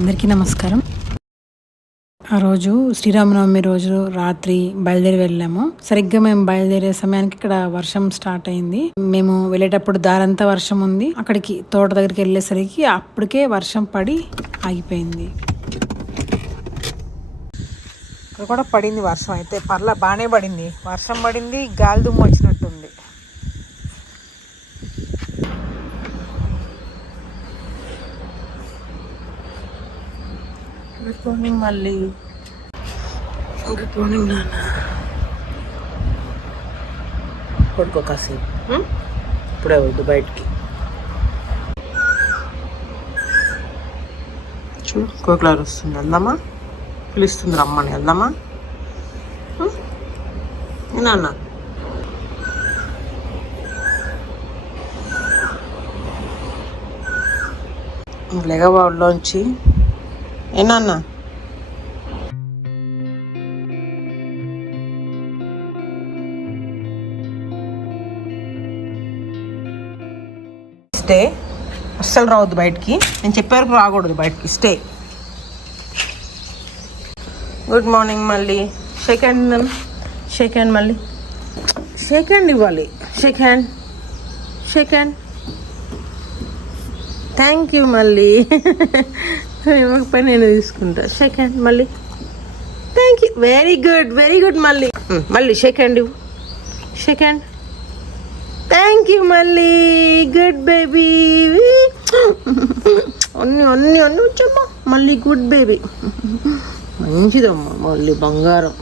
అందరికీ నమస్కారం. ఆ రోజు శ్రీరామనవమి రోజు రాత్రి బయలుదేరి వెళ్ళాము. సరిగ్గా మేము బయలుదేరే సమయానికి ఇక్కడ వర్షం స్టార్ట్ అయింది. మేము వెళ్ళేటప్పుడు దారంతా వర్షం ఉంది. అక్కడికి తోట దగ్గరికి వెళ్ళేసరికి అప్పటికే వర్షం పడి ఆగిపోయింది. ఇక్కడ కూడా పడింది వర్షం. అయితే బాగానే పడింది. వర్షం పడింది, గాలి దుమ్ము వచ్చినట్టుంది. గుడ్ మార్నింగ్ మళ్ళీ. గుడ్ మార్నింగ్ నాన్న. పడుకో కాసేపు, ఇప్పుడే వద్దు బయటికి. చూడు కోకిలారు వస్తుంది, వెళ్దామా? పిలుస్తుంది రమ్మని, వెళ్దామా నాన్న? లెగవాళ్ళలోంచి ఏనాన్న స్టే. అస్సలు రావద్దు బయటికి. నేను చెప్పే వరకు రాకూడదు బయటికి. స్టే. గుడ్ మార్నింగ్ మళ్ళీ. Shake hand. షేక్ హ్యాండ్ మళ్ళీ. షేక్ హ్యాండ్ ఇవ్వాలి. Shake hand. Shake hand. Thank you మళ్ళీ. ఇవ్వకపోయి నేను తీసుకుంటా. షేక్ హ్యాండ్ మళ్ళీ. Thank you. Very good, very good మళ్ళీ. మళ్ళీ షేక్ హ్యాండ్ ఇవ్వు. Shake hand. థ్యాంక్ యూ మళ్ళీ. Good baby. అన్నీ అన్నీ అన్నీ వచ్చమ్మా మళ్ళీ. Good baby. మంచిదమ్మా మళ్ళీ, బంగారం.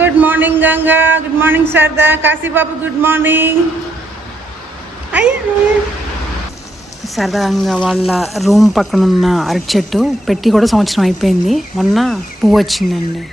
Good morning Ganga. Good morning Sharada. Kasibabu good morning. Sharada Ganga వాళ్ళ రూమ్ పక్కన ఉన్న అరటి చెట్టు పెట్టి కూడా సంవత్సరం అయిపోయింది. మొన్న పువ్వు వచ్చిందండి.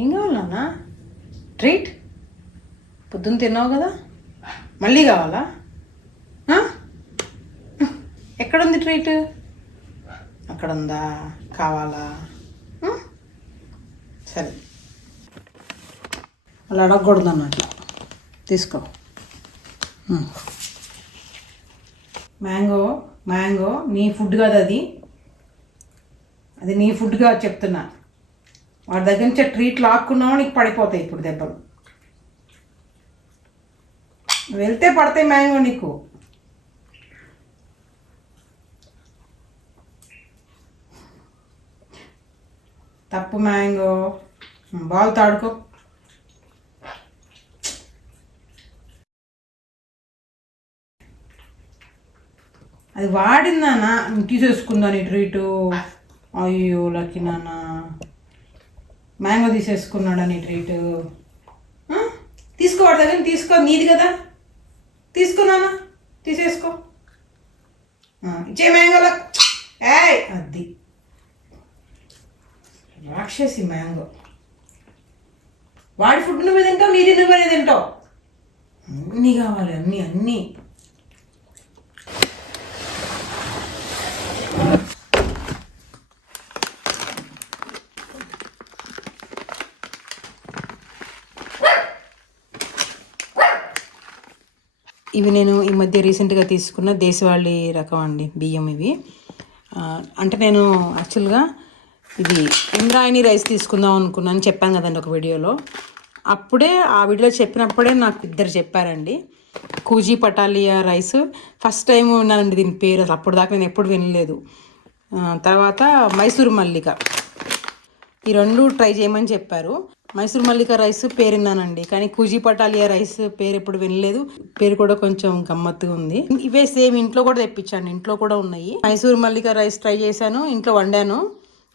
ఏం కావాలి నాన్న? ట్రీట్ పొద్దున్న తిన్నావు కదా, మళ్ళీ కావాలా? ఎక్కడుంది ట్రీట్? అక్కడ ఉందా? కావాలా? సరే, అలా అడగకూడదు అన్నట్లు. తీసుకో. మ్యాంగో. మ్యాంగో నీ ఫుడ్ కదా, అది నీ ఫుడ్గా చెప్తున్నా. వాడి దగ్గర నుంచి ట్రీట్ లాక్కున్నావు, నీకు పడిపోతాయి ఇప్పుడు దెబ్బలు. వెళ్తే పడతాయి మ్యాంగో నీకు. తప్పు మ్యాంగో. బాల్ తాడుకో. అది వాడిందానా? తీసేసుకుందా నీ ట్రీటు? అయ్యో లక్కీ నాన్న, మ్యాంగో తీసేసుకున్నాడా నీ ట్రీట్? తీసుకోవాడు దగ్గర, తీసుకో, నీది కదా, తీసుకున్నానా? తీసేసుకో. ఇచ్చే మ్యాంగోలో. ఏయ్ అది రాక్షసి మ్యాంగో. వాడి ఫుడ్ నువ్వు తింటావు, నీది నువ్వే తింటావు. అన్నీ కావాలి, అన్నీ అన్నీ. ఇవి నేను ఈ మధ్య రీసెంట్గా తీసుకున్న దేశవాళీ రకం అండి బియ్యం ఇవి. అంటే నేను యాక్చువల్గా ఇది ఇంద్రాయణి రైస్ తీసుకుందాం అనుకున్నాను, చెప్పాను కదండి ఒక వీడియోలో. అప్పుడే ఆ వీడియోలో చెప్పినప్పుడే నాకు ఇద్దరు చెప్పారండి. కూజీ పటాలియా రైస్ ఫస్ట్ టైం విన్నానండి దీని పేరు, అసలు అప్పుడు దాకా నేను ఎప్పుడు వినలేదు. తర్వాత మైసూర్ మల్లిక, ఈ రెండు ట్రై చేయమని చెప్పారు. మైసూర్ మల్లిక రైస్ పేరు విన్నానండి, కానీ కూజీ పటాలియా రైస్ పేరు ఎప్పుడు వినలేదు. పేరు కూడా కొంచెం గమ్మత్తుగా ఉంది. ఇవే సేమ్ ఇంట్లో కూడా తెప్పించాను, ఇంట్లో కూడా ఉన్నాయి. మైసూర్ మల్లిక రైస్ ట్రై చేశాను, ఇంట్లో వండాను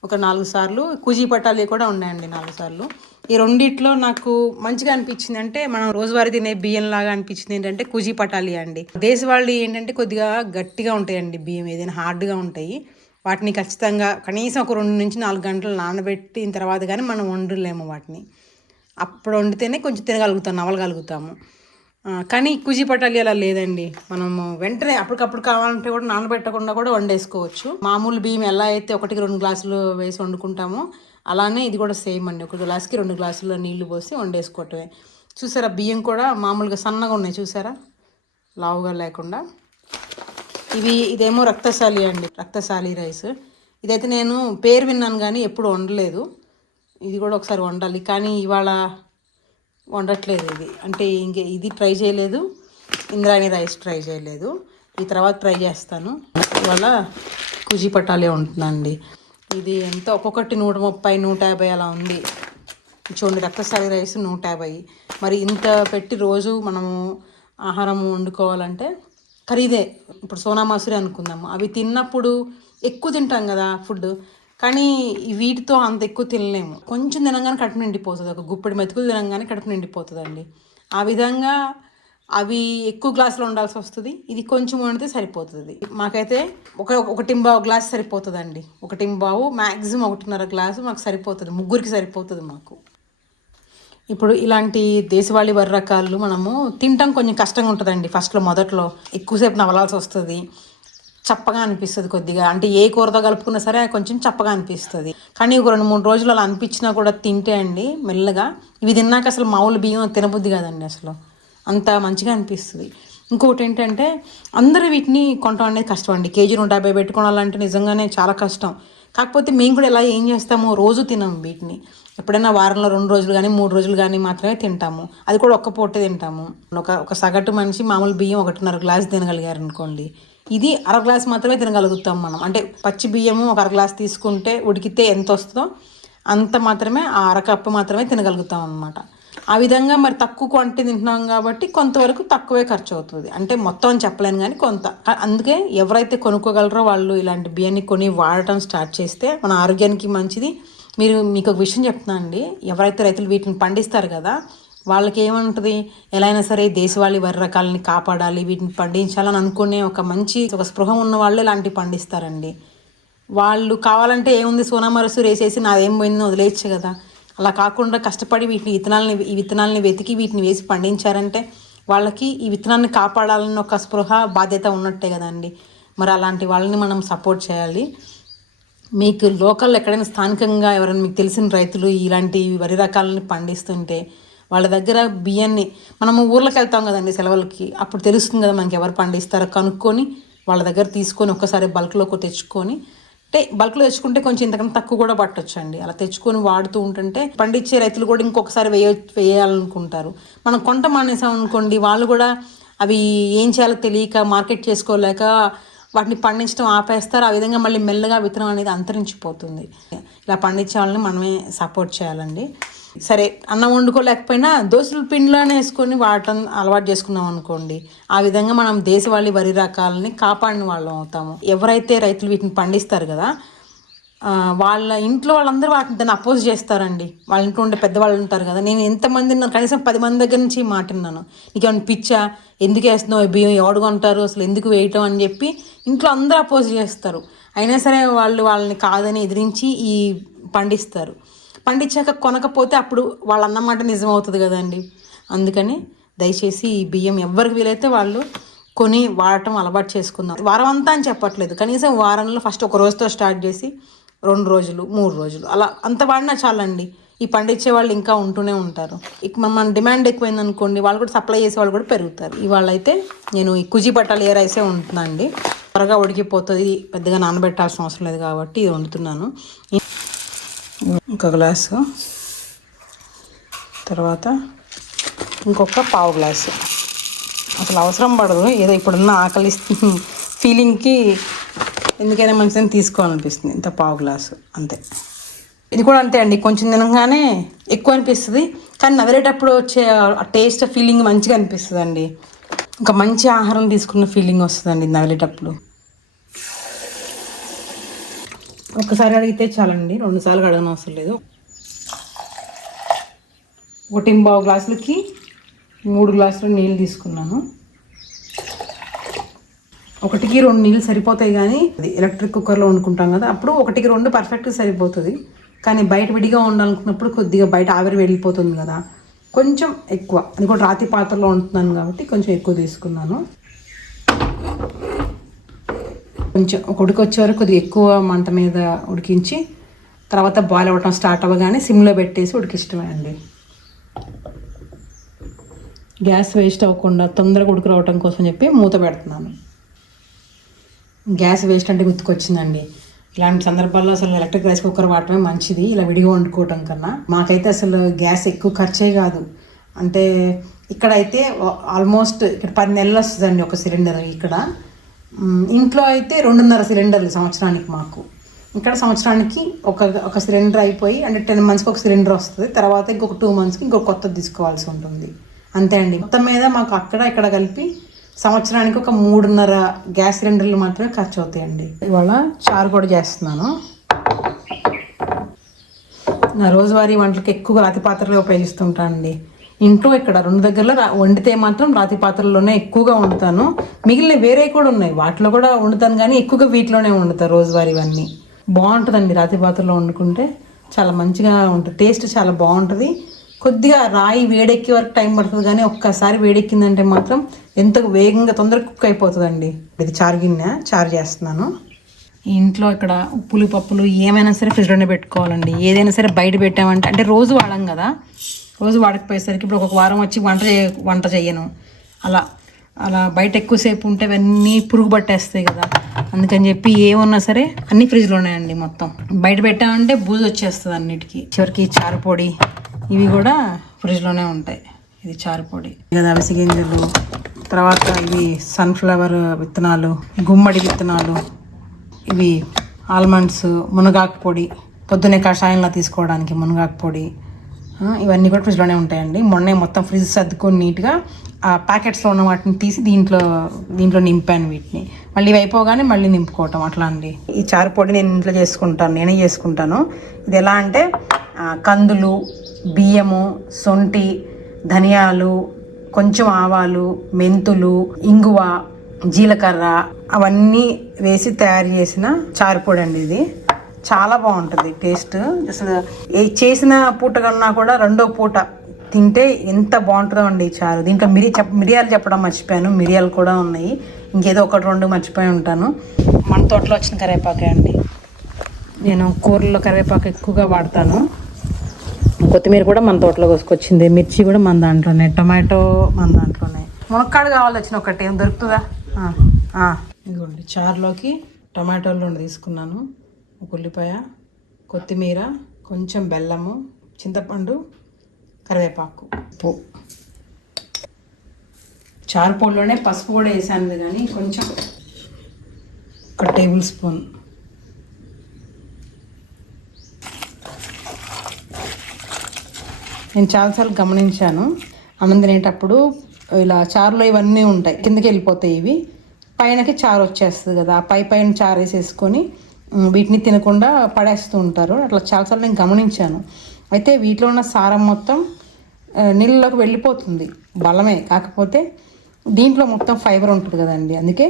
ఒక 4 సార్లు. కూజీ పటాలియా కూడా ఉన్నాయండి 4 సార్లు. ఈ రెండిట్లో నాకు మంచిగా అనిపించింది అంటే, మనం రోజువారీ తినే బియ్యం లాగా అనిపించింది ఏంటంటే కూజీ పటాలియా అండి. దేశవాళీ ఏంటంటే కొద్దిగా గట్టిగా ఉంటాయండి బియ్యం, ఏదైనా హార్డ్గా ఉంటాయి. వాటిని ఖచ్చితంగా కనీసం ఒక 2 నుంచి 4 గంటలు నానబెట్టిన తర్వాత కానీ మనం వండలేము వాటిని. అప్పుడు వండితేనే కొంచెం తినగలుగుతాం, నవలగలుగుతాము. కానీ కూజీ పటాలి అలా లేదండి, మనము వెంటనే అప్పటికప్పుడు కావాలంటే కూడా నానబెట్టకుండా కూడా వండేసుకోవచ్చు. మామూలు బియ్యం ఎలా అయితే 1-2 గ్లాసులు వేసి వండుకుంటామో అలానే ఇది కూడా సేమ్ అండి. 1 గ్లాస్కి 2 గ్లాసుల నీళ్లు పోసి వండేసుకోవటమే. చూసారా బియ్యం కూడా మామూలుగా సన్నగా ఉన్నాయి, చూసారా, లావుగా లేకుండా. ఇదేమో రక్తశాలి అండి, రక్తశాలి రైస్. ఇదైతే నేను పేరు విన్నాను కానీ ఎప్పుడు వండలేదు. ఇది కూడా ఒకసారి వండాలి, కానీ ఇవాళ వండట్లేదు ఇది. అంటే ఇది ట్రై చేయలేదు, ఇంద్రాణి రైస్ ట్రై చేయలేదు. ఈ తర్వాత ట్రై చేస్తాను. ఇవాళ కూజీ పటాలే ఉంటుందండి. ఇది ఎంత ఒక్కొక్కటి 130, 150 అలా ఉంది. చూడండి, రక్తశాలి రైస్ 150. మరి ఇంత పెట్టి రోజు మనము ఆహారం వండుకోవాలంటే ఖరీదే. ఇప్పుడు సోనా మసూరి అనుకుందాము, అవి తిన్నప్పుడు ఎక్కువ తింటాం కదా ఫుడ్, కానీ వీటితో అంత ఎక్కువ తినలేము. కొంచెం తినగానే కడుపు నిండిపోతుంది, ఒక గుప్పెడు మెతుకులు తినగానే కడుపు నిండిపోతుందండి. ఆ విధంగా అవి ఎక్కువ గ్లాసులు ఉండాల్సి వస్తుంది, ఇది కొంచెం వండితే సరిపోతుంది. మాకైతే ఒక టింబావు గ్లాస్ సరిపోతుందండి. ఒక టింబావు మ్యాక్సిమం 1.5 గ్లాసు మాకు సరిపోతుంది, ముగ్గురికి సరిపోతుంది మాకు. ఇప్పుడు ఇలాంటి దేశవాళీ వరి రకాలు మనము తినటం కొంచెం కష్టంగా ఉంటుందండి. మొదట్లో ఎక్కువసేపు నవలాల్సి వస్తుంది, చప్పగా అనిపిస్తుంది కొద్దిగా. అంటే ఏ కూరతో కలుపుకున్నా సరే కొంచెం చప్పగా అనిపిస్తుంది. కానీ ఒక 2-3 రోజులు అలా అనిపించినా కూడా తింటే అండి మెల్లగా ఇవి తిన్నాక అసలు మామూలు బియ్యం తినబుద్ధి కాదండి, అసలు అంత మంచిగా అనిపిస్తుంది. ఇంకొకటి ఏంటంటే అందరూ వీటిని కొనడం అనేది కష్టం అండి. కేజీ 150 పెట్టుకోవాలంటే నిజంగానే చాలా కష్టం. కాకపోతే మేము కూడా ఏం చేస్తాము, రోజు తినము వీటిని. ఎప్పుడైనా వారంలో 2 రోజులు కానీ 3 రోజులు కానీ మాత్రమే తింటాము, అది కూడా ఒక్క పూటే తింటాము. ఒక సగటు మనిషి మామూలు బియ్యం 1.5 గ్లాసు తినగలిగారు అనుకోండి, ఇది 1/2 గ్లాసు మాత్రమే తినగలుగుతాం మనం. అంటే పచ్చి బియ్యము ఒక 1/2 గ్లాసు తీసుకుంటే ఉడికితే ఎంత వస్తుందో అంత మాత్రమే, ఆ 1/2 కప్పు మాత్రమే తినగలుగుతాం అనమాట. ఆ విధంగా మరి తక్కువ క్వాంటిటీ తింటున్నాం కాబట్టి కొంతవరకు తక్కువే ఖర్చు అవుతుంది. అంటే మొత్తం అని చెప్పలేను కానీ కొంత. అందుకే ఎవరైతే కొనుక్కోగలరో వాళ్ళు ఇలాంటి బియ్యాన్ని కొని వాడటం స్టార్ట్ చేస్తే మన ఆరోగ్యానికి మంచిది. మీకు ఒక విషయం చెప్తున్నా అండి, ఎవరైతే రైతులు వీటిని పండిస్తారు కదా వాళ్ళకి ఏమంటుంది, ఎలా అయినా సరే దేశవాళీ వరి రకాలని కాపాడాలి, వీటిని పండించాలని అనుకునే ఒక స్పృహ ఉన్న వాళ్ళు ఇలాంటివి పండిస్తారండి. వాళ్ళు కావాలంటే ఏముంది, సోనా మసూరి వేసేసి నాదేం పోయిందని వదిలేయచ్చు కదా. అలా కాకుండా కష్టపడి ఈ విత్తనాలని వెతికి వీటిని వేసి పండించారంటే వాళ్ళకి ఈ విత్తనాన్ని కాపాడాలని ఒక స్పృహ, బాధ్యత ఉన్నట్టే కదండి. మరి అలాంటి వాళ్ళని మనం సపోర్ట్ చేయాలి. మీకు లోకల్ ఎక్కడైనా స్థానికంగా ఎవరైనా మీకు తెలిసిన రైతులు ఇలాంటి వరి రకాలని పండిస్తుంటే వాళ్ళ దగ్గర బియ్యాన్ని, మనము ఊర్లోకి వెళ్తాం కదండి సెలవులకి, అప్పుడు తెలుస్తుంది కదా మనకి ఎవరు పండిస్తారో కనుక్కొని వాళ్ళ దగ్గర తీసుకొని ఒక్కసారి బల్క్లోకి తెచ్చుకొని, అంటే బల్క్లో తెచ్చుకుంటే కొంచెం ఇంతకన్నా తక్కువ కూడా పట్టొచ్చు అండి. అలా తెచ్చుకొని వాడుతూ ఉంటుంటే పండించే రైతులు కూడా ఇంకొకసారి వేయాలనుకుంటారు. మనం కొంట మానేసాం అనుకోండి, వాళ్ళు కూడా అవి ఏం చేయాలో తెలియక మార్కెట్ చేసుకోలేక వాటిని పండించడం ఆపేస్తారు. ఆ విధంగా మళ్ళీ మెల్లగా విత్తనం అనేది అంతరించిపోతుంది. ఇలా పండించే వాళ్ళని మనమే సపోర్ట్ చేయాలండి. సరే, అన్నం వండుకోలేకపోయినా దోశల పిండిలోనే వేసుకొని వాడటం అలవాటు చేసుకున్నాం అనుకోండి, ఆ విధంగా మనం దేశవాళీ వరి రకాలని కాపాడిన వాళ్ళం అవుతాము. ఎవరైతే రైతులు వీటిని పండిస్తారు కదా వాళ్ళ ఇంట్లో వాళ్ళందరూ దాన్ని అపోజ్ చేస్తారండి. వాళ్ళ ఇంట్లో ఉండే పెద్దవాళ్ళు ఉంటారు కదా, నేను ఎంతమంది కనీసం 10 మంది దగ్గర నుంచి మాట్లాడినాను, నీకేమైనా పిచ్చా, ఎందుకు వేస్తున్నావు బియ్యం, ఎవడు కొంటారు అసలు, ఎందుకు వేయటం అని చెప్పి ఇంట్లో అందరూ అపోజ్ చేస్తారు. అయినా సరే వాళ్ళని కాదని ఎదిరించి పండిస్తారు. పండించాక కొనకపోతే అప్పుడు వాళ్ళ అన్నమాట నిజమవుతుంది కదండి. అందుకని దయచేసి ఈ బియ్యం ఎవరికి వీలైతే వాళ్ళు కొని వాడటం అలవాటు చేసుకుందాం. వారం అంతా అని చెప్పట్లేదు, కనీసం వారంలో ఫస్ట్ ఒక రోజుతో స్టార్ట్ చేసి 2 రోజులు 3 రోజులు అలా అంత వాడినా చాలండి. ఈ పండించే వాళ్ళు ఇంకా ఉంటూనే ఉంటారు. ఇక మన డిమాండ్ ఎక్కువైంది అనుకోండి, వాళ్ళు కూడా సప్లై చేసే వాళ్ళు కూడా పెరుగుతారు. ఇవాళ అయితే నేను ఈ కూజీ పటాలియా రైసే వండుతున్నానండి. త్వరగా ఉడికిపోతుంది, పెద్దగా నానబెట్టాల్సిన అవసరం లేదు కాబట్టి ఇది వండుతున్నాను. ఇంకో గ్లాసు తర్వాత ఇంకొక పావు గ్లాసు. అసలు అవసరం పడదు, ఏదో ఇప్పుడున్న ఆకలి ఫీలింగ్కి ఎందుకైనా మంచిదని తీసుకోవాలనిపిస్తుంది. ఇంత పావు గ్లాసు అంతే. ఇది కూడా అంతే అండి, కొంచెం తినగానే ఎక్కువ అనిపిస్తుంది, కానీ నదిలేటప్పుడు వచ్చే ఆ టేస్ట్ ఫీలింగ్ మంచిగా అనిపిస్తుంది అండి. ఇంకా మంచి ఆహారం తీసుకున్న ఫీలింగ్ వస్తుందండి నదిలేటప్పుడు. ఒక్కసారి అడిగితే చాలండి, 2 సార్లు అడగని అవసరం లేదు. 1.5 గ్లాసులకి 3 గ్లాసులు నీళ్ళు తీసుకున్నాను. 1కి 2 నీళ్ళు సరిపోతాయి, కానీ అది ఎలక్ట్రిక్ కుక్కర్లో వండుకుంటాం కదా, అప్పుడు 1కి 2 పర్ఫెక్ట్గా సరిపోతుంది. కానీ బయట విడిగా ఉండాలనుకున్నప్పుడు కొద్దిగా బయట ఆవిరి వెళ్ళిపోతుంది కదా, కొంచెం ఎక్కువ. అది కూడా రాతి పాత్రలో వండుతున్నాను కాబట్టి కొంచెం ఎక్కువ తీసుకున్నాను. కొంచెం ఒక ఉడికి వచ్చే వరకు కొద్దిగా ఎక్కువ మంట మీద ఉడికించి తర్వాత బాయిల్ అవ్వటం స్టార్ట్ అవ్వగానే సిమ్లో పెట్టేసి ఉడికిష్టమే అండి. గ్యాస్ వేస్ట్ అవ్వకుండా తొందరగా ఉడికి రావటం కోసం చెప్పి మూత పెడుతున్నాను. గ్యాస్ వేస్ట్ అంటే గుర్తుకొచ్చిందండి, ఇలాంటి సందర్భాల్లో అసలు ఎలక్ట్రిక్ రైస్ కుక్కర్ వాడటమే మంచిది, ఇలా విడిగా వండుకోవటం కన్నా. మాకైతే అసలు గ్యాస్ ఎక్కువ ఖర్చే కాదు. అంటే ఇక్కడైతే ఆల్మోస్ట్ ఇక్కడ 10 నెలలు వస్తుందండి ఒక సిలిండర్. ఇక్కడ ఇంట్లో అయితే 2.5 సిలిండర్లు సంవత్సరానికి మాకు. ఇక్కడ సంవత్సరానికి ఒక సిలిండర్ అయిపోయి, అంటే 10 మంత్స్కి ఒక సిలిండర్ వస్తుంది, తర్వాత ఇంకొక 2 మంత్స్కి ఇంకొక కొత్తది తీసుకోవాల్సి ఉంటుంది. అంతే అండి, మొత్తం మీద మాకు అక్కడ ఇక్కడ కలిపి సంవత్సరానికి ఒక 3.5 గ్యాస్ సిలిండర్లు మాత్రమే ఖర్చు అవుతాయండి. ఇవాళ చారు కూడా చేస్తున్నాను. నా రోజువారీ వంటలకు ఎక్కువగా రాతి పాత్రలే ఉపయోగిస్తుంటానండి. ఇంట్లో ఇక్కడ 2 దగ్గరలో వండితే మాత్రం రాతి పాత్రల్లోనే ఎక్కువగా వండుతాను. మిగిలిన వేరే కూడా ఉన్నాయి, వాటిలో కూడా వండుతాను, కానీ ఎక్కువగా వీటిలోనే వండుతాను రోజువారీ. ఇవన్నీ బాగుంటుందండి, రాతి పాత్రలో వండుకుంటే చాలా మంచిగా ఉంటుంది, టేస్ట్ చాలా బాగుంటుంది. కొద్దిగా రాయి వేడెక్కే వరకు టైం పడుతుంది, కానీ ఒక్కసారి వేడెక్కిందంటే మాత్రం ఎంత వేగంగా తొందరగా కుక్ అయిపోతుందండి. ఇది చారు గిన్నె, చారు చేస్తున్నాను. ఇంట్లో ఇక్కడ ఉప్పులు పప్పులు ఏమైనా సరే ఫ్రిడ్జ్లోనే పెట్టుకోవాలండి. ఏదైనా సరే బయట పెట్టామంటే, అంటే రోజు వాడాం కదా, రోజు వాడకపోయేసరికి ఇప్పుడు ఒక వారం వచ్చి వంట చేయను, అలా బయట ఎక్కువసేపు ఉంటే అవన్నీ పురుగు పట్టేస్తాయి కదా, అందుకని చెప్పి ఏమన్నా సరే అన్నీ ఫ్రిడ్జ్లోనే అండి. మొత్తం బయట పెట్టామంటే బూజు వచ్చేస్తుంది అన్నిటికీ. చివరికి చారు పొడి ఇవి కూడా ఫ్రిడ్జ్లోనే ఉంటాయి. ఇది చారు పొడి కదా, అవిసె గింజలు, తర్వాత ఇవి సన్ఫ్లవర్ విత్తనాలు, గుమ్మడి విత్తనాలు, ఇవి ఆల్మండ్స్, మునగాకు పొడి, పొద్దున్నే కషాయంలో తీసుకోవడానికి మునగాకు పొడి, ఇవన్నీ కూడా ఫ్రిడ్జ్లోనే ఉంటాయండి. మొన్నే మొత్తం ఫ్రిడ్జ్ సర్దుకొని నీట్గా ఆ ప్యాకెట్స్లో ఉన్న వాటిని తీసి దీంట్లో నింపాను వీటిని. మళ్ళీ ఇవి అయిపోగానే మళ్ళీ నింపుకోవటం అట్లా అండి. ఈ చారు పొడి నేను ఇంట్లో నేనే చేసుకుంటాను. ఇది ఎలా అంటే కందులు, బియ్యము, సొంటి, ధనియాలు, కొంచెం ఆవాలు, మెంతులు, ఇంగువ, జీలకర్ర అవన్నీ వేసి తయారు చేసిన చారు పొడి అండి. ఇది చాలా బాగుంటుంది టేస్ట్. అసలు చేసిన పూట కన్నా కూడా రెండో పూట తింటే ఎంత బాగుంటుందో అండి ఈ చారు. దీంట్లో మిరియాలు చెప్పడం మర్చిపోయాను, మిరియాలు కూడా ఉన్నాయి. ఇంకేదో 1-2 మర్చిపోయి ఉంటాను. మన తోటలో వచ్చిన కరివేపాకే అండి. నేను కూరల్లో కరివేపాకు ఎక్కువగా వాడతాను. కొత్తిమీర కూడా మన తోటలో కోసుకొచ్చింది, మిర్చి కూడా మన దాంట్లోనే, టొమాటో మన దాంట్లోనే. మునక్కాడు కావాలి వచ్చిన ఒకటి దొరుకుతుందా? ఇదిగోండి, చారులోకి టొమాటోలు 2 తీసుకున్నాను, ఒక ఉల్లిపాయ, కొత్తిమీర, కొంచెం బెల్లము, చింతపండు, కరివేపాకు, ఉప్పు. చారు పొడిలోనే పసుపు కూడా వేసాను, కానీ కొంచెం 1 టేబుల్ స్పూన్. నేను చాలాసార్లు గమనించాను, అన్నం తినేటప్పుడు ఇలా చారులో ఇవన్నీ ఉంటాయి, కిందకి వెళ్ళిపోతాయి, ఇవి పైనకి చారు వచ్చేస్తుంది కదా, పైన చారు వేసేసుకొని వీటిని తినకుండా పడేస్తూ ఉంటారు. అట్లా చాలాసార్లు నేను గమనించాను. అయితే వీటిలో ఉన్న సారం మొత్తం నీళ్ళలోకి వెళ్ళిపోతుంది, బలమే. కాకపోతే దీంట్లో మొత్తం ఫైబర్ ఉంటుంది కదండి, అందుకే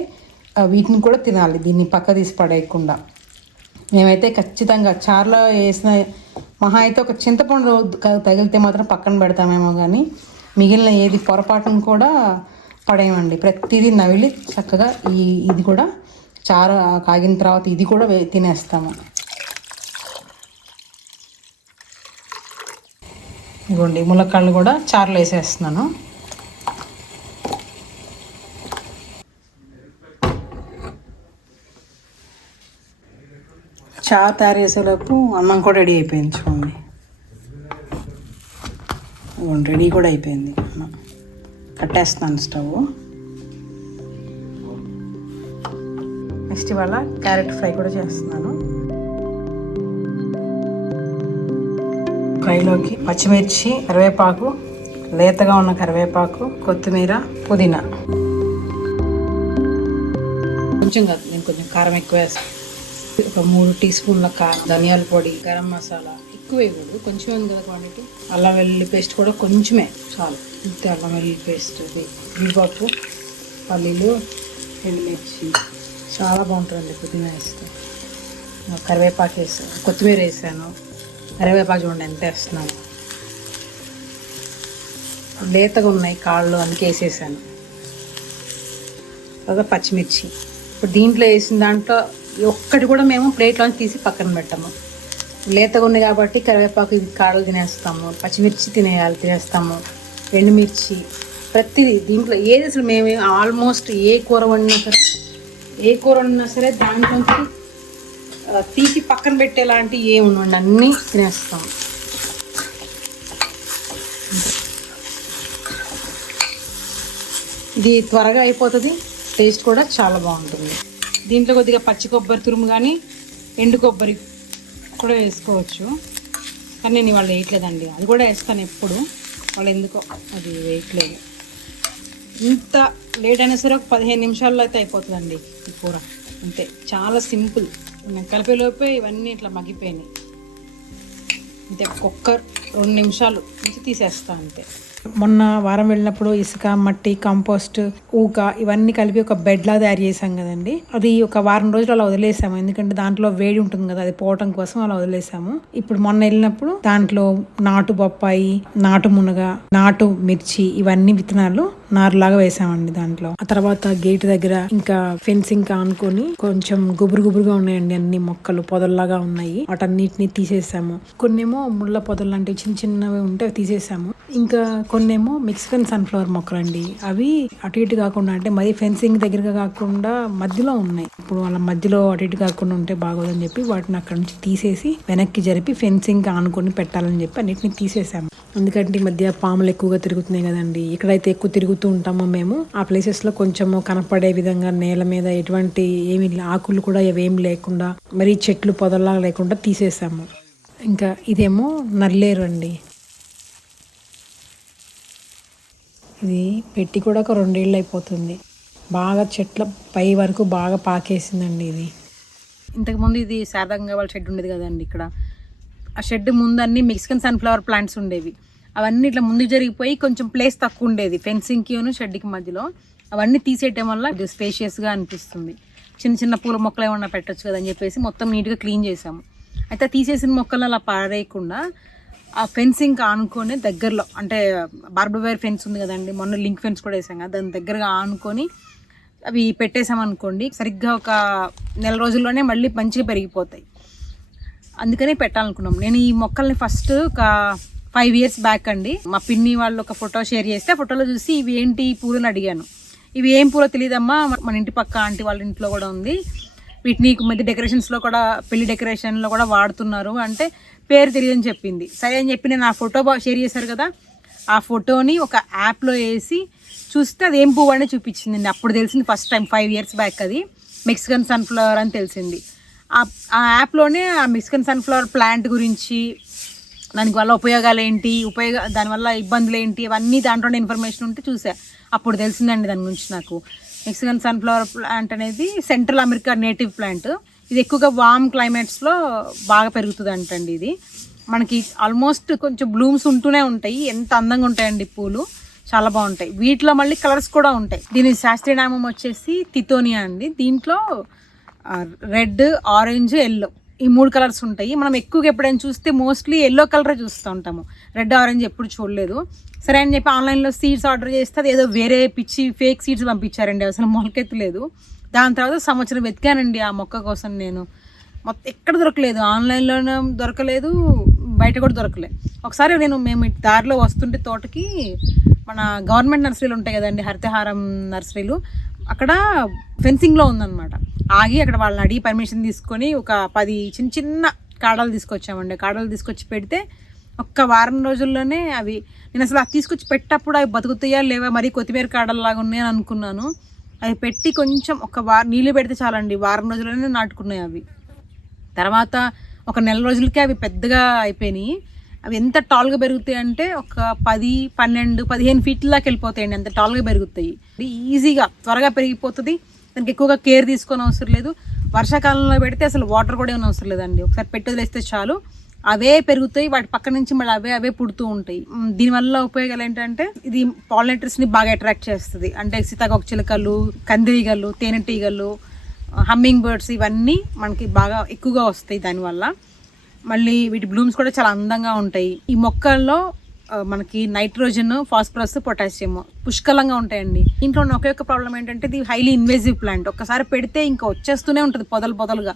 వీటిని కూడా తినాలి, దీన్ని పక్క తీసి పడేయకుండా. మేమైతే ఖచ్చితంగా చారులో వేసిన మహా అయితే ఒక చింతపండు తగిలితే మాత్రం పక్కన పెడతామేమో, కానీ మిగిలిన ఏది పొరపాటును కూడా పడేయమండి. ప్రతిదీ నవిలి చక్కగా ఇది కూడా చారు కాగిన తర్వాత ఇది కూడా తినేస్తాము. ఇదిగోండి, ములక్కాళ్ళు కూడా చారులో వేసేస్తున్నాను. చారు తయారు చేసేలోపు అన్నం కూడా రెడీ అయిపోయింది చూడండి. రెడీ కూడా అయిపోయింది. కట్టేస్తున్నాను స్టవ్. నెక్స్ట్ ఇవాళ క్యారెట్ ఫ్రై కూడా చేస్తున్నాను. ఫ్రైలోకి పచ్చిమిర్చి, కరివేపాకు, లేతగా ఉన్న కరివేపాకు, కొత్తిమీర, పుదీనా. కొంచెం కాదు, నేను కొంచెం కారం ఎక్కువ వేస్తాను. ఒక 3 టీ స్పూన్ల కారం, ధనియాల పొడి, గరం మసాలా ఎక్కువ వేయకూడదు, కొంచెమే ఉంది కదా క్వాంటిటీ. అల్లం వెల్లుల్లి పేస్ట్ కూడా కొంచెమే చాలు. ఇంతే అల్లం వెల్లుల్లి పేస్ట్, జీడిపప్పు, పల్లీలు, ఎండుమిర్చి. చాలా బాగుంటుందండి పుదీనా వేస్తే. కరివేపాకు వేసాను, కొత్తిమీర వేసాను. కరివేపాకు చూడండి ఎంత వేస్తున్నాను. లేతగా ఉన్నాయి కాళ్ళు, అందుకే వేసేసాను. తర్వాత పచ్చిమిర్చి. ఇప్పుడు దీంట్లో వేసిన దాంట్లో ఒక్కటి కూడా మేము ప్లేట్లోంచి తీసి పక్కన పెట్టాము. లేతగా ఉన్నాయి కాబట్టి కరివేపాకు కాళ్ళు తినేస్తాము, పచ్చిమిర్చి తినేస్తాము, ఎండుమిర్చి, ప్రతిదీ దీంట్లో ఏది అసలు మేము ఆల్మోస్ట్ ఏ కూర వండినా సరే దాంట్లోంచి తీసి పక్కన పెట్టేలాంటి ఏమి ఉండండి అన్నీ తినేస్తాము. ఇది త్వరగా అయిపోతుంది, టేస్ట్ కూడా చాలా బాగుంటుంది. దీంట్లో కొద్దిగా పచ్చి కొబ్బరి తురుము కానీ ఎండు కొబ్బరి కూడా వేసుకోవచ్చు, కానీ నేను ఇవాళ వేయట్లేదండి. అది కూడా వేస్తాను ఎప్పుడు, వాళ్ళు ఎందుకో అది వేయట్లేదు. ఇంత లేట్ అయినా సరే ఒక 15 నిమిషాల్లో అయితే అయిపోతుందండి ఈ కూర. అంతే, చాలా సింపుల్. నేను కలిపేలోపే ఇవన్నీ ఇట్లా మగ్గిపోయినాయి. అంతే, కుక్కర్ 2 నిమిషాలు నుంచి తీసేస్తాను అంతే. మొన్న వారం వెళ్ళినప్పుడు ఇసుక, మట్టి, కంపోస్ట్, ఊక ఇవన్నీ కలిపి ఒక బెడ్లా తయారు చేసాం కదండి. అది ఒక వారం రోజులు అలా వదిలేసాము, ఎందుకంటే దాంట్లో వేడి ఉంటుంది కదా, అది పోవటం కోసం అలా వదిలేసాము. ఇప్పుడు మొన్న వెళ్ళినప్పుడు దాంట్లో నాటు బొప్పాయి, నాటు మునగ, నాటు మిర్చి ఇవన్నీ విత్తనాలు నారులాగా వేసామండి దాంట్లో. ఆ తర్వాత గేట్ దగ్గర ఇంకా ఫెన్సింగ్ ఆనుకొని కొంచెం గుబురుగా ఉన్నాయండి, అన్ని మొక్కలు పొదల్లాగా ఉన్నాయి. వాటన్నిటిని తీసేసాము. కొన్నేమో ముళ్ళ పొదలు లాంటివి చిన్నవి ఉంటే తీసేసాము. ఇంకా కొన్నేమో మెక్సికన్ సన్ఫ్లవర్ మొక్కలండి. అవి అటు ఇటు కాకుండా, అంటే మరి ఫెన్సింగ్ దగ్గరగా కాకుండా మధ్యలో ఉన్నాయి. ఇప్పుడు వాళ్ళ మధ్యలో అటు ఇటు కాకుండా ఉంటే బాగోదని చెప్పి వాటిని అక్కడ నుంచి తీసేసి వెనక్కి జరిపి ఫెన్సింగ్ ఆనుకొని పెట్టాలని చెప్పి అన్నిటిని తీసేసాము. ఎందుకంటే ఈ మధ్య పాములు ఎక్కువగా తిరుగుతున్నాయి కదండి. ఎక్కడైతే ఎక్కువ తిరుగుతూ ఉంటామో మేము ఆ ప్లేసెస్ లో కొంచెము కనపడే విధంగా నేల మీద ఎటువంటి ఏమి ఆకులు కూడా ఏం లేకుండా, మరీ చెట్లు పొదల్లాగా లేకుండా తీసేసాము. ఇంకా ఇదేమో నల్లేరు అండి. ఇది పెట్టి కూడా ఒక 2 ఏళ్ళు అయిపోతుంది. బాగా చెట్ల పై వరకు బాగా పాకేసిందండి ఇది. ఇంతకుముందు ఇది శారదంగా వాళ్ళ షెడ్ ఉండేది కదండి. ఇక్కడ ఆ షెడ్ ముందు అన్ని మెక్సికన్ సన్ఫ్లవర్ ప్లాంట్స్ ఉండేవి. అవన్నీ ఇట్లా ముందు జరిగిపోయి కొంచెం ప్లేస్ తక్కువ ఉండేది ఫెన్సింగ్కి షెడ్కి మధ్యలో. అవన్నీ తీసేయటం వల్ల ఇది స్పేషియస్గా అనిపిస్తుంది. చిన్న పూల మొక్కలు ఏమన్నా పెట్టచ్చు కదని చెప్పేసి మొత్తం నీట్గా క్లీన్ చేసాము. అయితే తీసేసిన మొక్కలు అలా పారేయకుండా ఆ ఫెన్సింగ్ ఆనుకొని దగ్గరలో, అంటే బార్బర్ వైర్ ఫెన్స్ ఉంది కదండి, మొన్న లింక్ ఫెన్స్ కూడా వేసాం కదా, దాని దగ్గరగా ఆనుకొని అవి పెట్టేసామనుకోండి, సరిగ్గా ఒక నెల రోజుల్లోనే మళ్ళీ మంచిగా పెరిగిపోతాయి. అందుకనే పెట్టాలనుకున్నాం. నేను ఈ మొక్కల్ని ఫస్ట్ ఒక 5 years బ్యాక్ అండి, మా పిన్ని వాళ్ళు ఒక ఫోటో షేర్ చేస్తే ఆ ఫోటోలో చూసి ఇవి ఏంటి పూలని అడిగాను. ఇవి ఏం పూలో తెలియదమ్మా, మన ఇంటి పక్క ఆంటీ వాళ్ళ ఇంట్లో కూడా ఉంది, వీటిని మధ్య డెకరేషన్స్లో కూడా, పెళ్లి డెకరేషన్లో కూడా వాడుతున్నారు అంటే పేరు తెలియదని చెప్పింది. సరే అని చెప్పి నేను ఆ ఫోటో షేర్ చేశారు కదా, ఆ ఫోటోని ఒక యాప్లో వేసి చూస్తే అది ఏం పువ్వు అని చూపించింది. అప్పుడు తెలిసింది ఫస్ట్ టైం 5 years బ్యాక్ అది మెక్సికన్ సన్ఫ్లవర్ అని తెలిసింది. ఆ యాప్లోనే ఆ మెక్సికన్ సన్ఫ్లవర్ ప్లాంట్ గురించి, దానికి వల్ల ఉపయోగాలు ఏంటి, దానివల్ల ఇబ్బందులు ఏంటి, అవన్నీ దాంట్లోనే ఇన్ఫర్మేషన్ ఉంటే చూసా. అప్పుడు తెలిసిందండి దాని గురించి నాకు. మెక్సికన్ సన్ఫ్లవర్ ప్లాంట్ అనేది సెంట్రల్ అమెరికా నేటివ్ ప్లాంట్. ఇది ఎక్కువగా వామ్ క్లైమేట్స్లో బాగా పెరుగుతుంది అంటండి. ఇది మనకి ఆల్మోస్ట్ కొంచెం బ్లూమ్స్ ఉంటూనే ఉంటాయి. ఎంత అందంగా ఉంటాయండి పూలు, చాలా బాగుంటాయి. వీటిలో మళ్ళీ కలర్స్ కూడా ఉంటాయి. దీని శాస్త్రీయ నామం వచ్చేసి తితోనియా అండి. దీంట్లో రెడ్, ఆరెంజ్, ఎల్లో ఈ 3 కలర్స్ ఉంటాయి. మనం ఎక్కువగా ఎప్పుడైనా చూస్తే మోస్ట్లీ ఎల్లో కలరే చూస్తూ ఉంటాము, రెడ్, ఆరెంజ్ ఎప్పుడు చూడలేదు. సరే అని చెప్పి ఆన్లైన్లో సీడ్స్ ఆర్డర్ చేస్తే అది ఏదో వేరే పిచ్చి ఫేక్ సీడ్స్ పంపించారండి, అసలు మొలకెత్తలేదు. దాని తర్వాత సంవత్సరం వెతికానండి ఆ మొక్క కోసం. నేను మొత్తం ఎక్కడ దొరకలేదు, ఆన్లైన్లోనే దొరకలేదు, బయట కూడా దొరకలేదు. ఒకసారి మేము దారిలో వస్తుంటే తోటకి మన గవర్నమెంట్ నర్సరీలు ఉంటాయి కదండి, హరితహారం నర్సరీలు, అక్కడ ఫెన్సింగ్లో ఉందన్నమాట. ఆగి అక్కడ వాళ్ళని అడిగి పర్మిషన్ తీసుకొని ఒక 10 చిన్న కాడలు తీసుకొచ్చామండి. కాడలు తీసుకొచ్చి పెడితే ఒక్క వారం రోజుల్లోనే అవి నేను అసలు అది తీసుకొచ్చి పెట్టప్పుడు అవి బతుకుతాయా లేవా, మరీ కొత్తిమీర కాడల్లాగా ఉన్నాయని అనుకున్నాను. అవి పెట్టి కొంచెం నీళ్ళు పెడితే చాలండి, వారం రోజుల్లోనే నాటుకున్నాయి అవి. తర్వాత ఒక నెల రోజులకే అవి పెద్దగా అయిపోయినాయి. అవి ఎంత టాల్గా పెరుగుతాయి అంటే ఒక 10, 12, 15 ఫీట్ల దాకా వెళ్ళిపోతాయండి, అంత టాల్గా పెరుగుతాయి. ఈజీగా త్వరగా పెరిగిపోతుంది. దానికి ఎక్కువగా కేర్ తీసుకొని అవసరం లేదు. వర్షాకాలంలో పెడితే అసలు వాటర్ కూడా ఏమైనా అవసరం లేదండి, ఒకసారి పెట్టి వదిలేస్తే చాలు, అవే పెరుగుతాయి. వాటి పక్క నుంచి మళ్ళీ అవే పుడుతూ ఉంటాయి. దీనివల్ల ఉపయోగాలు ఏంటంటే ఇది పాలినేటర్స్ని బాగా అట్రాక్ట్ చేస్తుంది. అంటే సీతాకోక చిలుకలు, కందిరీగలు, తేనెటీగలు, హమ్మింగ్ బర్డ్స్ ఇవన్నీ మనకి బాగా ఎక్కువగా వస్తాయి దానివల్ల. మళ్ళీ వీటి బ్లూమ్స్ కూడా చాలా అందంగా ఉంటాయి. ఈ మొక్కల్లో మనకి నైట్రోజన్, ఫాస్ఫరస్, పొటాషియం పుష్కలంగా ఉంటాయండి. ఇంట్లో ఉన్న ఒకే ఒక ప్రాబ్లం ఏంటంటే ఇది హైలీ ఇన్వేజివ్ ప్లాంట్. ఒక్కసారి పెడితే ఇంకా వచ్చేస్తూనే ఉంటుంది పొదలుగా.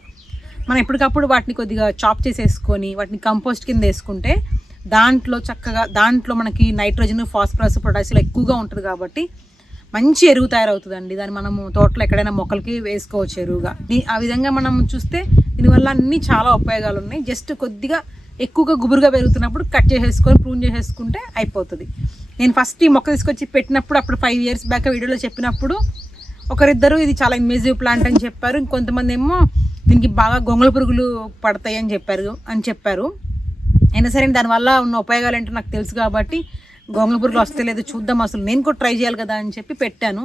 మనం ఎప్పటికప్పుడు వాటిని కొద్దిగా చాప్ చేసేసుకొని వాటిని కంపోస్ట్ కింద వేసుకుంటే దాంట్లో మనకి నైట్రోజన్, ఫాస్ఫరస్, పొటాషియం ఎక్కువగా ఉంటుంది కాబట్టి మంచి ఎరువు తయారవుతుందండి. దాన్ని మనము తోటలో ఎక్కడైనా మొక్కలకి వేసుకోవచ్చు ఎరువుగా. ఆ విధంగా మనం చూస్తే దీనివల్ల అన్నీ చాలా ఉపయోగాలు ఉన్నాయి. జస్ట్ కొద్దిగా ఎక్కువగా గుబురుగా పెరుగుతున్నప్పుడు కట్ చేసేసుకొని ప్రూన్ చేసేసుకుంటే అయిపోతుంది. నేను ఫస్ట్ ఈ మొక్క తీసుకొచ్చి పెట్టినప్పుడు అప్పుడు 5 years బ్యాక్ వీడియోలో చెప్పినప్పుడు ఒకరిద్దరు ఇది చాలా ఇన్వేజివ్ ప్లాంట్ అని చెప్పారు. ఇంకొంతమంది ఏమో దీనికి బాగా గొంగళ పురుగులు పడతాయి అని చెప్పారు. అయినా సరే దానివల్ల ఉన్న ఉపయోగాలు ఏంటో నాకు తెలుసు కాబట్టి గొంగళ పురుగులు వస్తే లేదు చూద్దాం, అసలు నేను కూడా ట్రై చేయాలి కదా అని చెప్పి పెట్టాను.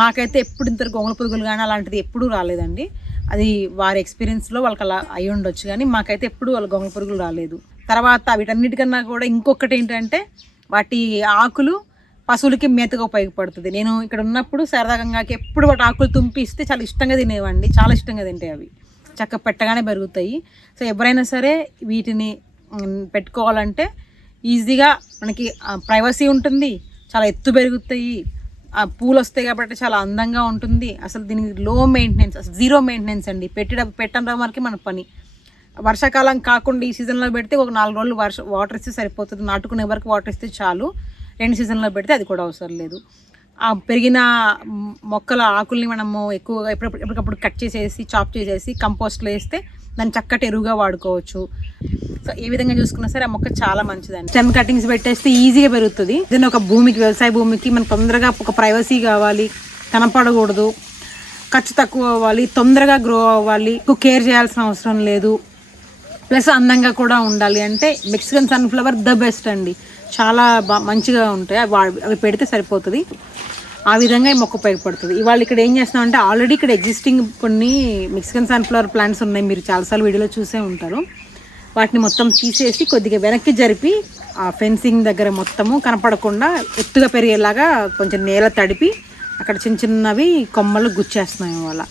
మాకైతే ఎప్పుడు ఇంత గొంగళ పురుగులు కానీ అలాంటిది ఎప్పుడూ రాలేదండి. అది వారి ఎక్స్పీరియన్స్లో వాళ్ళకి అలా అయి ఉండొచ్చు, కానీ మాకైతే ఎప్పుడు వాళ్ళ గొంగళ పురుగులు రాలేదు. తర్వాత వీటన్నిటికన్నా కూడా ఇంకొకటి ఏంటంటే వాటి ఆకులు పశువులకి మేతగా ఉపయోగపడుతుంది. నేను ఇక్కడ ఉన్నప్పుడు సరదాగా ఎప్పుడు వాటి ఆకులు తుంపి ఇస్తే చాలా ఇష్టంగా తినేవండి, చాలా ఇష్టంగా తింటాయి అవి, చక్కగా పెట్టగానే పెరుగుతాయి. సో ఎవరైనా సరే వీటిని పెట్టుకోవాలంటే ఈజీగా మనకి ప్రైవసీ ఉంటుంది, చాలా ఎత్తు పెరుగుతాయి, పూలు వస్తాయి కాబట్టి చాలా అందంగా ఉంటుంది. అసలు దీనికి లో మెయింటెనెన్స్, అసలు 0 మెయింటెనెన్స్ అండి. పెట్టడం వరకే మన పని. వర్షాకాలం కాకుండా ఈ సీజన్లో పెడితే ఒక 4 రోజులు వాటర్ ఇస్తే సరిపోతుంది, నాటుకునే వరకు వాటర్ ఇస్తే చాలు. 2 సీజన్లో పెడితే అది కూడా అవసరం లేదు. ఆ పెరిగిన మొక్కల ఆకుల్ని మనము ఎక్కువగా ఎప్పటికప్పుడు కట్ చేసేసి చాప్ చేసేసి కంపోస్ట్లో వేస్తే దాన్ని చక్కటి ఎరువుగా వాడుకోవచ్చు. సో ఏ విధంగా చూసుకున్నా సరే ఆ మొక్క చాలా మంచిదండి. స్టెమ్ కటింగ్స్ పెట్టేస్తే ఈజీగా పెరుగుతుంది. ఏదైనా ఒక వ్యవసాయ భూమికి మనకు తొందరగా ఒక ప్రైవసీ కావాలి, కనపడకూడదు, ఖర్చు తక్కువ అవ్వాలి, తొందరగా గ్రో అవ్వాలి, ఎక్కువ కేర్ చేయాల్సిన అవసరం లేదు, ప్లస్ అందంగా కూడా ఉండాలి అంటే మెక్సికన్ సన్ఫ్లవర్ ద బెస్ట్ అండి. చాలా మంచిగా ఉంటాయి అవి పెడితే సరిపోతుంది. ఆ విధంగా ఈ మొక్క ఉపయోగపడుతుంది. ఇవాళ ఇక్కడ ఏం చేస్తున్నామంటే ఆల్రెడీ ఇక్కడ ఎగ్జిస్టింగ్ కొన్ని మెక్సికన్ సన్ఫ్లవర్ ప్లాంట్స్ ఉన్నాయి, మీరు చాలాసార్లు వీడియోలో చూసే ఉంటారు. వాటిని మొత్తం తీసేసి కొద్దిగా వెనక్కి జరిపి ఆ ఫెన్సింగ్ దగ్గర మొత్తము కనపడకుండా ఎత్తుగా పెరిగేలాగా కొంచెం నేల తడిపి అక్కడ చిన్న చిన్నవి కొమ్మలు గుచ్చేస్తున్నాయి. వాళ్ళ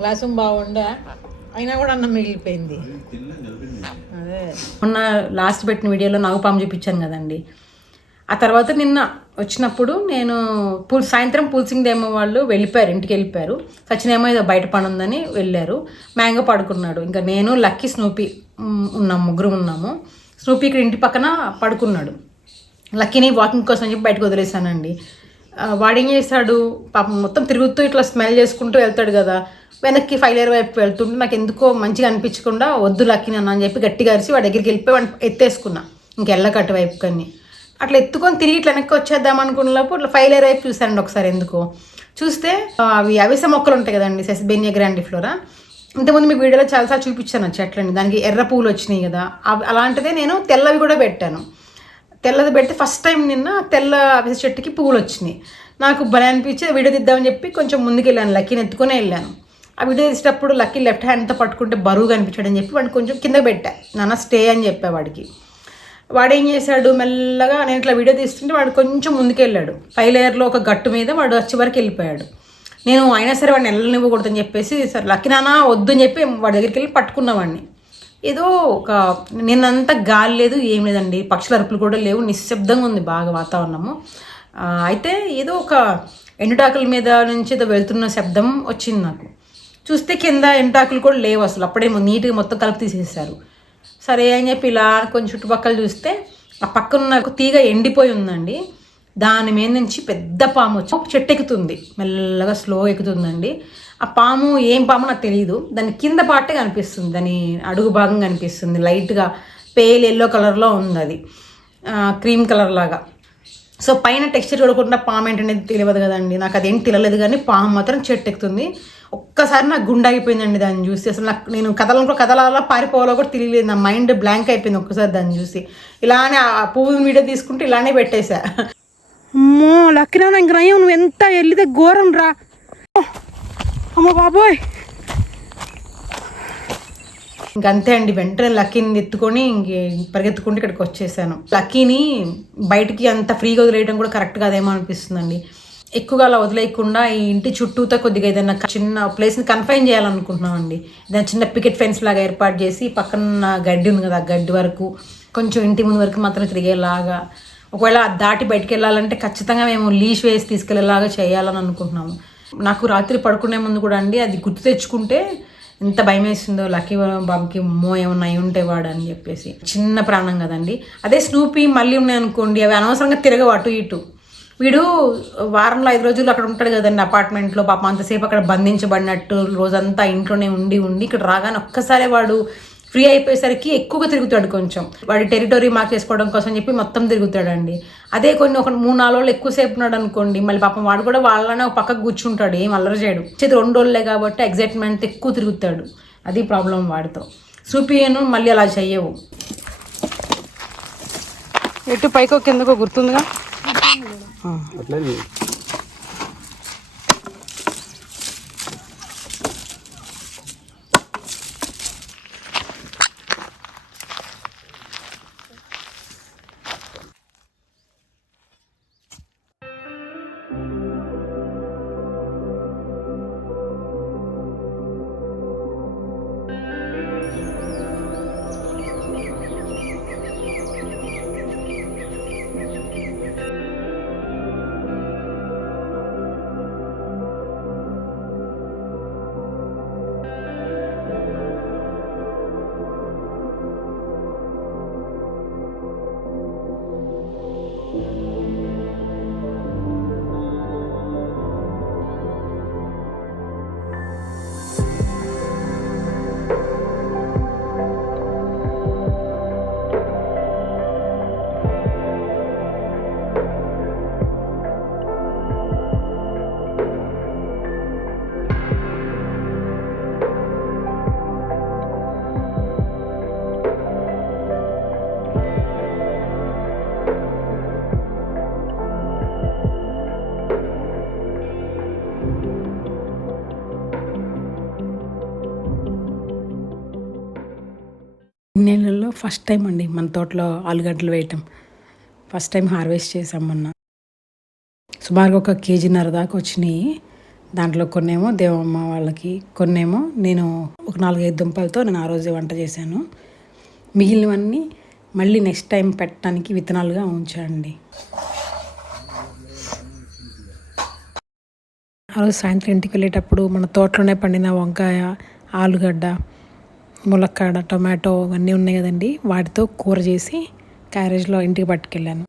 గ్లాసు బాగుండే అయినా కూడా అన్నం మిగిలిపోయింది. అదే మొన్న లాస్ట్ పెట్టిన వీడియోలో నాగుపాము చూపించాను కదండి. ఆ తర్వాత నిన్న వచ్చినప్పుడు నేను సాయంత్రం పుల్సింగ్ దేమో వాళ్ళు వెళ్ళిపోయారు, ఇంటికి వెళ్ళిపోయారు. సచినేమో ఏదో బయట పని ఉందని వెళ్ళారు. మ్యాంగో పడుకున్నాడు. ఇంకా నేను, లక్కీ, స్నూపీ ముగ్గురు ఉన్నాము. స్నూపీ ఇక్కడ ఇంటి పక్కన పడుకున్నాడు. లక్కీని వాకింగ్ కోసం చెప్పి బయటకు వదిలేసానండి. వాడు ఏం చేస్తాడు పాపం, మొత్తం తిరుగుతూ ఇట్లా స్మెల్ చేసుకుంటూ వెళ్తాడు కదా, వెనక్కి ఫైలేర్ వైపు వెళ్తుంటే నాకు ఎందుకో మంచిగా అనిపించకుండా వద్దు లక్కీ నన్ను అని చెప్పి గట్టిగా అరిచి వాడి దగ్గరికి వెళ్ళిపోయి వాడిని ఎత్తేసుకున్నా. ఇంకెళ్ళకట్టు వైపు కానీ అట్లా ఎత్తుకొని తిరిగి ఇట్లా వెనక్కి వచ్చేద్దాం అనుకున్నప్పుడు ఇట్లా ఫైలేర్ వైపు చూశానండి ఒకసారి. ఎందుకో చూస్తే అవి అవిసె మొక్కలు ఉంటాయి కదండి, సెసబేనియా గ్రాండిఫ్లోరా. ఇంతకుముందు మీకు వీడియోలో చాలాసార్లు చూపించాను చెట్లని, దానికి ఎర్ర పువ్వులు వచ్చినాయి కదా, అలాంటిదే నేను తెల్లవి కూడా పెట్టాను. తెల్లది పెడితే ఫస్ట్ టైం నిన్న తెల్ల అవిసె చెట్టుకి పువ్వులు వచ్చినాయి. నాకు భలే అనిపించి వీడియో తీద్దామని చెప్పి కొంచెం ముందుకు వెళ్ళాను, లక్కీని ఎత్తుకునే వెళ్ళాను. ఆ వీడియో తీసేటప్పుడు లక్కీ లెఫ్ట్ హ్యాండ్తో పట్టుకుంటే బరువుగా అనిపించాడని చెప్పి వాడిని కొంచెం కింద పెట్టా, నాన్న స్టే అని చెప్పా వాడికి. వాడు ఏం చేశాడు, మెల్లగా నేను ఇట్లా వీడియో తీస్తుంటే వాడు కొంచెం ముందుకెళ్ళాడు. 5 లేయర్లో ఒక గట్టు మీద వాడు చివరికి వెళ్ళిపోయాడు. నేను అయినా సరే వాడిని వెళ్ళనివ్వకూడదని చెప్పేసి సరే లక్కీ నాన్న వద్దు అని చెప్పి వాడి దగ్గరికి వెళ్ళి పట్టుకున్నవాడిని. ఏదో ఒక నిన్నంతా గాలి లేదు, ఏం లేదండి, పక్షుల అరుపులు కూడా లేవు, నిశ్శబ్దంగా ఉంది బాగా వాతావరణము. అయితే ఏదో ఒక ఎండుటాకుల మీద నుంచి ఏదో వెళ్తున్న శబ్దం వచ్చింది నాకు. చూస్తే కింద ఎండుటాకులు కూడా లేవు అసలు, అప్పుడే నీట్గా మొత్తం కలిపి తీసేసారు. సరే అని చెప్పి ఇలా కొంచెం చుట్టుపక్కల చూస్తే ఆ పక్కన ఒక తీగ ఎండిపోయి ఉందండి. దాని మీద నుంచి పెద్ద పాము వచ్చి చెట్టు ఎక్కుతుంది, మెల్లగా స్లో ఎక్కుతుందండి. ఆ పాము ఏం పాము నాకు తెలియదు, దాని కింద పాటే కనిపిస్తుంది, దాని అడుగు భాగం కనిపిస్తుంది, లైట్గా పేల్ ఎల్లో కలర్లో ఉంది, అది క్రీమ్ కలర్ లాగా. సో పైన టెక్స్చర్ చూడకుండా పాము ఏంటనేది తెలియదు కదండి, నాకు అదేం తెలియలేదు. కానీ పాము మాత్రం చెట్టు ఎక్కుతుంది. ఒక్కసారి నాకు గుండె ఆగిపోయిందండి దాన్ని చూసి. అసలు నాకు నేను కదలాలా పారిపోవాలో కూడా తెలియలేదు, నా మైండ్ బ్లాంక్ అయిపోయింది ఒక్కసారి దాన్ని చూసి. ఇలానే ఆ పువ్వు వీడియో తీసుకుంటే ఇలానే పెట్టేశా. అమ్మో లక్కీ నాన్న, ఇంక నయ్యం, నువ్వు ఎంత వెళ్ళితే ఘోరం రా. అమ్మో బాబోయ్. ఇంకంతే అండి, వెంటనే లక్కీని ఎత్తుకొని పరిగెత్తుకుంటూ ఇక్కడికి వచ్చేసాను. లక్కీని బయటికి అంత ఫ్రీగా వదిలేయడం కూడా కరెక్ట్ కాదేమో అనిపిస్తుందండి. ఎక్కువగా అలా వదిలేయకుండా ఈ ఇంటి చుట్టూతో కొద్దిగా ఏదైనా చిన్న ప్లేస్ని కన్ఫైన్ చేయాలనుకుంటున్నాం అండి. ఏదైనా చిన్న పికెట్ ఫెన్స్ లాగా ఏర్పాటు చేసి పక్కన గడ్డి ఉంది కదా, ఆ గడ్డి వరకు కొంచెం ఇంటి ముందు వరకు మాత్రం తిరిగేలాగా, ఒకవేళ దాటి బయటికి వెళ్ళాలంటే ఖచ్చితంగా మేము లీష్ వేసి తీసుకెళ్లేలాగా చేయాలని అనుకుంటున్నాము. నాకు రాత్రి పడుకునే ముందు కూడా అండి అది గుర్తు తెచ్చుకుంటే ఎంత భయం వేస్తుందో, లక్కీ బాబుకి అమ్మో ఏమన్నా అయి ఉంటే వాడు అని చెప్పేసి. చిన్న ప్రాణం కదండి. అదే స్నూపీ మళ్ళీ ఉన్నాయనుకోండి, అవి అనవసరంగా తిరగవు అటు ఇటు. వీడు వారంలో 5 రోజులు అక్కడ ఉంటాడు కదండి అపార్ట్మెంట్లో, పాపం అంతసేపు అక్కడ బంధించబడినట్టు రోజంతా ఇంట్లోనే ఉండి ఇక్కడ రాగానే ఒక్కసారి వాడు ఫ్రీ అయిపోయేసరికి ఎక్కువగా తిరుగుతాడు. కొంచెం వాడి టెరిటరీ మార్క్ చేసుకోవడం కోసం చెప్పి మొత్తం తిరుగుతాడండి. అదే ఒక 3-4 రోజులు ఎక్కువసేపు ఉన్నాడు అనుకోండి, మళ్ళీ పాపం వాడు కూడా వాళ్ళనే ఒక పక్కకు కూర్చుంటాడు, ఏం అల్లరి చేయడు. 2 రోజులే కాబట్టి ఎగ్జైట్మెంట్ ఎక్కువ తిరుగుతాడు, అది ప్రాబ్లం వాడితో. సూపియను మళ్ళీ అలా చెయ్యవు. ఎటు పైకో కిందకో గుర్తుందిగా. నెలలో ఫస్ట్ టైం అండి మన తోటలో ఆలుగడ్డలు వేయటం. ఫస్ట్ టైం హార్వెస్ట్ చేసాం మొన్న. సుమారుగా 1.5 కేజీన్నర దాకా వచ్చినాయి. దాంట్లో కొన్నేమో దేవమ్మ వాళ్ళకి, కొన్నేమో నేను ఒక 4-5 దుంపలతో నేను ఆ రోజే వంట చేశాను. మిగిలినవన్నీ మళ్ళీ నెక్స్ట్ టైం పెట్టడానికి విత్తనాలుగా ఉంచండి. ఆ రోజు సాయంత్రం ఇంటికి వెళ్ళేటప్పుడు మన తోటలోనే పండిన వంకాయ, ఆలుగడ్డ, ములక్కాడ, టొమాటో అన్నీ ఉన్నాయి కదండి, వాటితో కూర చేసి క్యారేజ్లో ఇంటికి పట్టుకెళ్ళాను.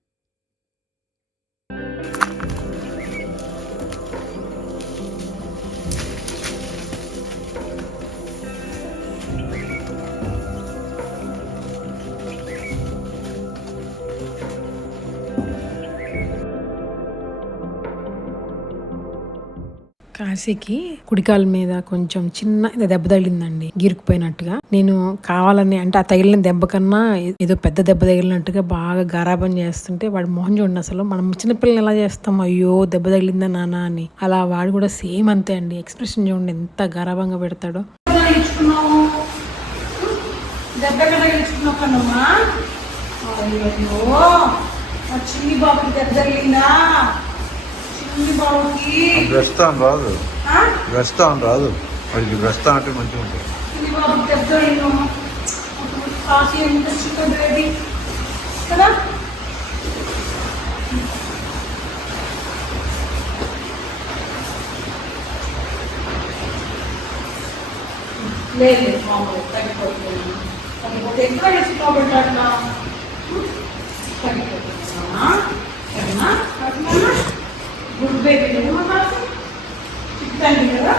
కాశీకి కుడికాల మీద కొంచెం చిన్న దెబ్బ తగిలిందండి, గిరుకుపోయినట్టుగా. నేను కావాలని అంటే ఆ తగిలిన దెబ్బ కన్నా ఏదో పెద్ద దెబ్బ తగిలినట్టుగా బాగా గారాబం చేస్తుంటే వాడు మొహం చూడండి, అసలు మనం చిన్నపిల్లలు ఎలా చేస్తాం, అయ్యో దెబ్బ తగిలిందా నాన్న అని, అలా వాడు కూడా సేమ్ అంతే అండి. ఎక్స్ప్రెషన్ చూడండి ఎంత గారాబంగా పెడతాడో. చిన్ని బాబుకి దెబ్బ తగిలిందా? చిన్ని బాబుకి ప్రస్తుతం రాదు, ప్రస్తుతం రాదు, వాడికి ప్రస్తుతం అంటే మంచిగా ఉంటుంది. చిన్ని బాబుకి దెబ్బ తగిలిన కాశీ ఎంత చికెన్ రెడీ కదా. లేదు మామూలు తగ్గిపోతుంది, తగ్గిపోతే ఎక్కువ వేసి కాబట్టి అట్లా తగ్గిపోతుందా? సరేనా? గుడ్ బేబీ చిక్కుతాండి కదా.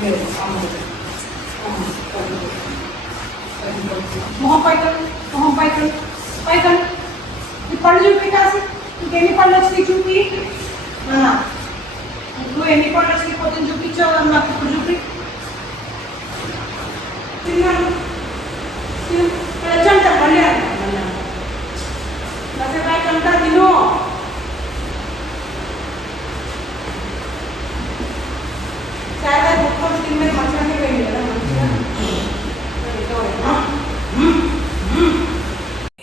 లేదు మామూలు మొహం పైకలు, మొహం పైకలు, పైకలు. ఈ పళ్ళు చూపి కాసి, ఇంకెన్ని పళ్ళు వచ్చినాయి చూపి. నువ్వు ఎన్ని పళ్ళు వచ్చినాయి పొద్దున్న చూపించావు నాకు ఇప్పుడు చూపి. తిన్నాను వచ్చంట మళ్ళీ అంతా తిను. చాలా మొత్తం తిన్న మంచిగానే పోయింది కదా.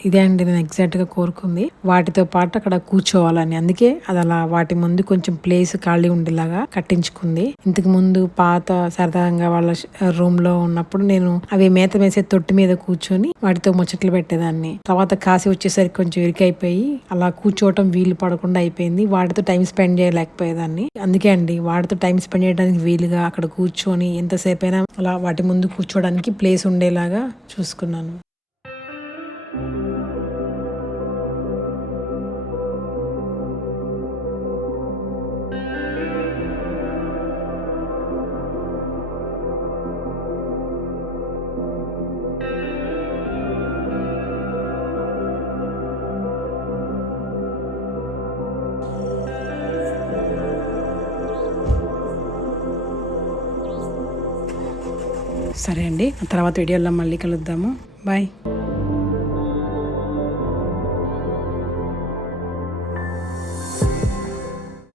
ఇదే అండి నేను ఎగ్జాక్ట్గా కోరుకుంది, వాటితో పాటు అక్కడ కూర్చోవాలని. అందుకే అది అలా వాటి ముందు కొంచెం ప్లేస్ ఖాళీ ఉండేలాగా కట్టించుకుంది. ఇంతకు ముందు పాత సరదాగా వాళ్ళ రూమ్ లో ఉన్నప్పుడు నేను అవి మేత వేసే తొట్టి మీద కూర్చొని వాటితో ముచ్చట్లు పెట్టేదాన్ని. తర్వాత కాశీ వచ్చేసరికి కొంచెం ఇరికైపోయి అలా కూర్చోవటం వీలు పడకుండా అయిపోయింది, వాటితో టైం స్పెండ్ చేయలేకపోయేదాన్ని. అందుకే అండి వాటితో టైం స్పెండ్ చేయడానికి వీలుగా అక్కడ కూర్చొని ఎంతసేపు అయినా అలా వాటి ముందు కూర్చోడానికి ప్లేస్ ఉండేలాగా చూసుకున్నాను. సరే అండి, తర్వాత వీడియోలో మళ్ళీ కలుద్దాము. బాయ్.